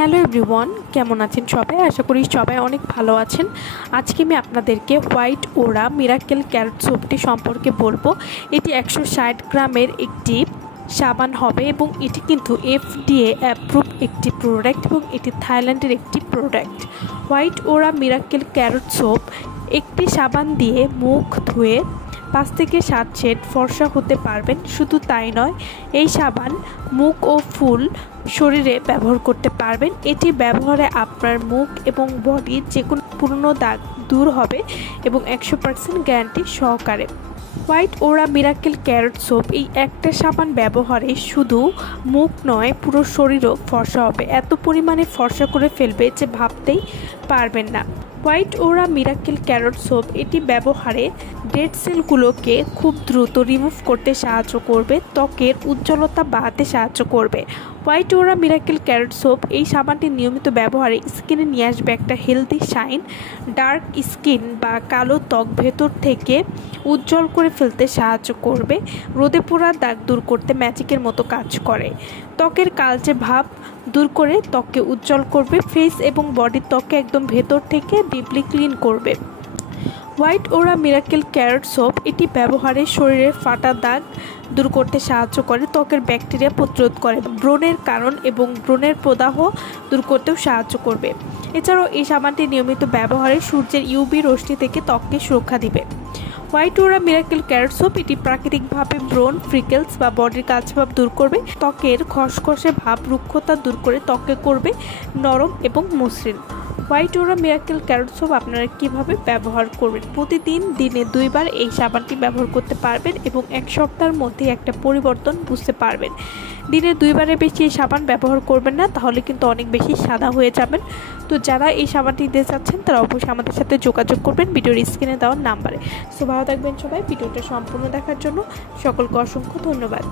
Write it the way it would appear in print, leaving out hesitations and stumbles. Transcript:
Hello everyone, কেমন আছেন সবাই? আশা করি সবাই অনেক ভালো আছেন। আজকে আমি আপনাদেরকে হোয়াইট ওরা মিরাকেল ক্যারট সোপটি সম্পর্কে বলবো। এটি 160 গ্রামের একটি সাবান হবে এবং এটি কিন্তু FDA অ্যাপ্রুভ একটি প্রোডাক্ট এবং এটি থাইল্যান্ডের একটি প্রোডাক্ট। হোয়াইট ওরা মিরাকেল ক্যারট সোপ একটি সাবান দিয়ে মুখ ধুয়ে 5 থেকে 7 শেড ফর্সা হতে পারবেন। শুধু তাই নয়, এই সাবান মুখ ও ফুল শরীরে ব্যবহার করতে পারবেন। এটি ব্যবহারে আপনার মুখ এবং বডির যে কোনো পুরনো দাগ দূর হবে এবং 100% গ্যারান্টি সহকারে। হোয়াইট ওরা মিরাকেল ক্যারট সোপ এই একটা সাবান ব্যবহারে শুধু মুখ নয়, পুরো শরীরও ফর্সা হবে। এত পরিমাণে ফর্সা করে ফেলবে যে ভাবতেই পারবেন না। হোয়াইট ওরা মিরাকেল ক্যারট সোপ এটি ব্যবহারে ডেড সেলগুলোকে খুব দ্রুত রিমুভ করতে সাহায্য করবে, ত্বকের উজ্জ্বলতা বাড়াতে সাহায্য করবে। হোয়াইট ওরা মিরাকেল ক্যারট সোপ এই সাবানটি নিয়মিত ব্যবহারে স্কিনে নিয়ে আসবে একটা হেলদি শাইন। ডার্ক স্কিন বা কালো ত্বক ভেতর থেকে উজ্জ্বল করে ফেলতে সাহায্য করবে। রোদে পোড়া দাগ দূর করতে ম্যাজিকের মতো কাজ করে। ত্বকের কালচে ভাব দূর করে ত্বককে উজ্জ্বল করবে। ফেস এবং বডির ত্বককে একদম ভেতর থেকে ডিপলি ক্লিন করবে। হোয়াইট ওরা মিরাকেল ক্যারট সোপ এটি ব্যবহারে শরীরের ফাটা দাগ দূর করতে সাহায্য করে, ত্বকের ব্যাকটেরিয়া প্রতিরোধ করে, ব্রণের কারণ এবং ব্রণের প্রদাহ দূর করতেও সাহায্য করবে। এছাড়াও এই সাবানটি নিয়মিত ব্যবহারে সূর্যের ইউভি রশ্মি থেকে ত্বককে সুরক্ষা দিবে। হোয়াইট ওরা মিরাকেল ক্যারট সোপ এটি প্রাকৃতিকভাবে ব্রণ, ফ্রিকেলস বা বডির কালচে ভাব দূর করবে, ত্বকের খসখসে ভাব রুক্ষতা দূর করে ত্বককে করবে নরম এবং মসৃণ। হোয়াইট ওরা মিরাকেল ক্যারট সোপ আপনারা কীভাবে ব্যবহার করবেন? প্রতিদিন দিনে 2 বার এই সাবানটি ব্যবহার করতে পারবেন এবং 1 সপ্তাহের মধ্যে একটা পরিবর্তন বুঝতে পারবেন। দিনে 2 বারের বেশি এই সাবান ব্যবহার করবেন না, তাহলে কিন্তু অনেক বেশি সাদা হয়ে যাবেন। তো যারা এই সাবানটি দিতে চাচ্ছেন তারা অবশ্যই আমাদের সাথে যোগাযোগ করবেন ভিডিওর স্ক্রিনে দেওয়ার নাম্বারে। সো ভালো থাকবেন সবাই। ভিডিওটা সম্পূর্ণ দেখার জন্য সকলকে অসংখ্য ধন্যবাদ।